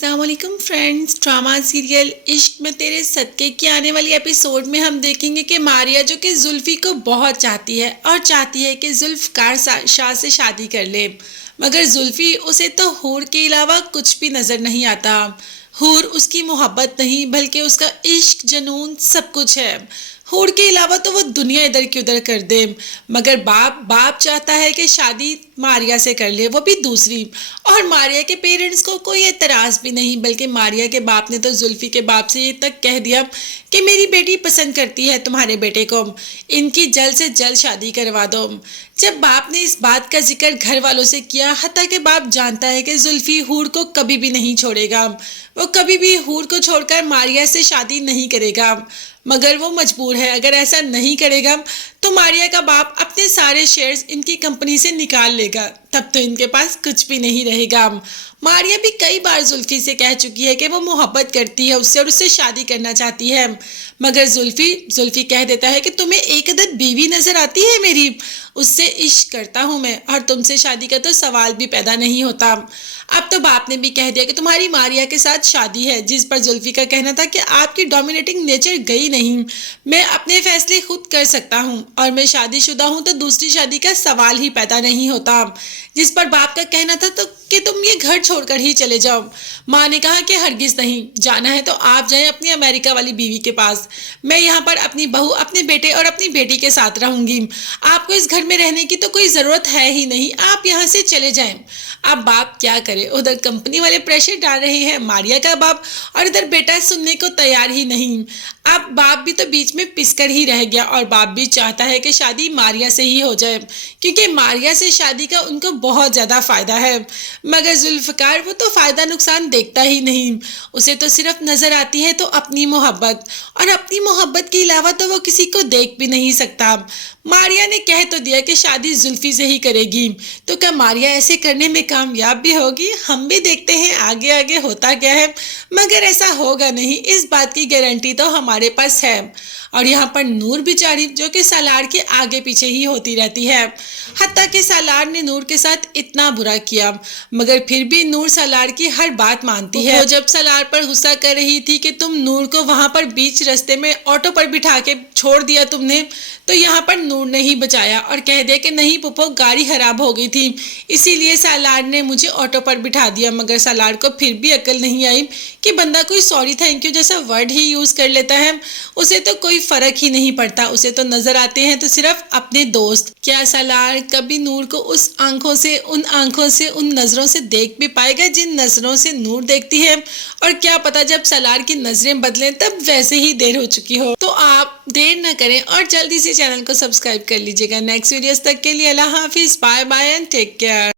अस्सलाम वालेकुम friends. Drama serial इश्क में तेरे सदके की आने वाली एपिसोड में हम देखेंगे कि मारिया जो कि जुल्फी को बहुत चाहती है और चाहती है कि जुल्फकार शाह से शादी कर ले, मगर जुल्फी उसे तो हूर के अलावा कुछ भी नजर नहीं आता। हूर उसकी मोहब्बत नहीं बल्कि उसका इश्क जुनून सब कुछ है। हूर के अलावा तो वो दुनिया इधर की उधर कर दे, मगर बाप चाहता है कि शादी मारिया से कर ले, वो भी दूसरी। और मारिया के पेरेंट्स को कोई एतराज भी नहीं, बल्कि मारिया के बाप ने तो जुल्फी के बाप से ये तक कह दिया कि मेरी बेटी पसंद करती है तुम्हारे बेटे को, इनकी जल्द से जल्द शादी करवा दो। जब बाप ने इस बात का जिक्र घर वालों से किया, हत्ता के बाप जानता है कि जुल्फी हूर को कभी भी नहीं छोड़ेगा, वो कभी भी हूर को छोड़कर मारिया से शादी नहीं करेगा, मगर वो मजबूर है। अगर ऐसा नहीं करेगा तो मारिया का बाप अपने सारे शेयर्स इनकी कंपनी से निकाल लेगा, तब तो इनके पास कुछ भी नहीं रहेगा। मारिया भी कई बार जुल्फी से कह चुकी है कि वो मोहब्बत करती है उससे और उससे शादी करना चाहती है, मगर जुल्फी कह देता है कि तुम्हें एक अदद बीवी नजर आती है मेरी, उससे इश्क करता हूं मैं और तुमसे शादी का तो सवाल भी पैदा नहीं होता। अब तो बाप ने भी कह दिया कि तुम्हारी मारिया के साथ शादी है, जिस पर जुल्फी का कहना था कि आपकी डोमिनेटिंग नेचर गई नहीं, मैं अपने फैसले खुद कर सकता हूं और मैं शादीशुदा हूं तो दूसरी शादी का सवाल ही पैदा नहीं होता। जिस पर बाप का कहना था तो कि तुम ये घर छोड़कर ही चले जाओ। माँ ने कहा कि हरगिज नहीं, जाना है तो आप जाएं अपनी अमेरिका वाली बीवी के पास, मैं यहाँ पर अपनी बहू, अपने बेटे और अपनी बेटी के साथ रहूंगी, आपको इस घर में रहने की तो कोई ज़रूरत है ही नहीं, आप यहाँ से चले जाएं। अब बाप क्या करे, उधर कंपनी वाले प्रेशर डाल रहे हैं मारिया का बाप, और इधर बेटा सुनने को तैयार ही नहीं। अब बाप भी तो बीच में पिसकर ही रह गया और बाप भी चाहता है कि शादी मारिया से ही हो जाए, क्योंकि मारिया से शादी का उनको बहुत ज़्यादा फ़ायदा है। मगर जुल्फकार वो तो फ़ायदा नुकसान देखता ही नहीं, उसे तो सिर्फ नज़र आती है तो अपनी मोहब्बत, और अपनी मोहब्बत के अलावा तो वो किसी को देख भी नहीं सकता। मारिया ने कह तो दिया कि शादी जुल्फी से ही करेगी, तो क्या मारिया ऐसे करने में कामयाब भी होगी? हम भी देखते हैं आगे आगे होता क्या है, मगर ऐसा होगा नहीं, इस बात की गारंटी तो हमारे पास है। और यहाँ पर नूर बेचारी जो कि सालार के आगे पीछे ही होती रहती है, हत्ता कि सालार ने नूर के साथ इतना बुरा किया, मगर फिर भी नूर सालार की हर बात मानती है। वो जब सालार पर गुस्सा कर रही थी कि तुम नूर को वहां पर बीच रास्ते में ऑटो पर बिठा के छोड़ दिया तुमने, तो यहाँ पर नूर ने ही बचाया और कह दिया कि नहीं पुप्पो, गाड़ी खराब हो गई थी इसीलिए सालार ने मुझे ऑटो पर बिठा दिया। मगर सालार को फिर भी अकल नहीं आई कि बंदा कोई सॉरी थैंक यू जैसा वर्ड ही यूज कर लेता है, उसे तो कोई फर्क ही नहीं पड़ता, उसे तो नजर आते हैं तो सिर्फ अपने दोस्त। क्या सालार कभी नूर को उस आंखों से, उन आंखों से, उन नजरों से देख भी पाएगा जिन नजरों से नूर देखती है? और क्या पता जब सालार की नजरें बदलें तब वैसे ही देर हो चुकी हो। तो आप देर न करें और जल्दी से चैनल को सब्सक्राइब कर लीजिएगा। नेक्स्ट वीडियोस तक के लिए अल्लाह हाफिज, bye bye and take care.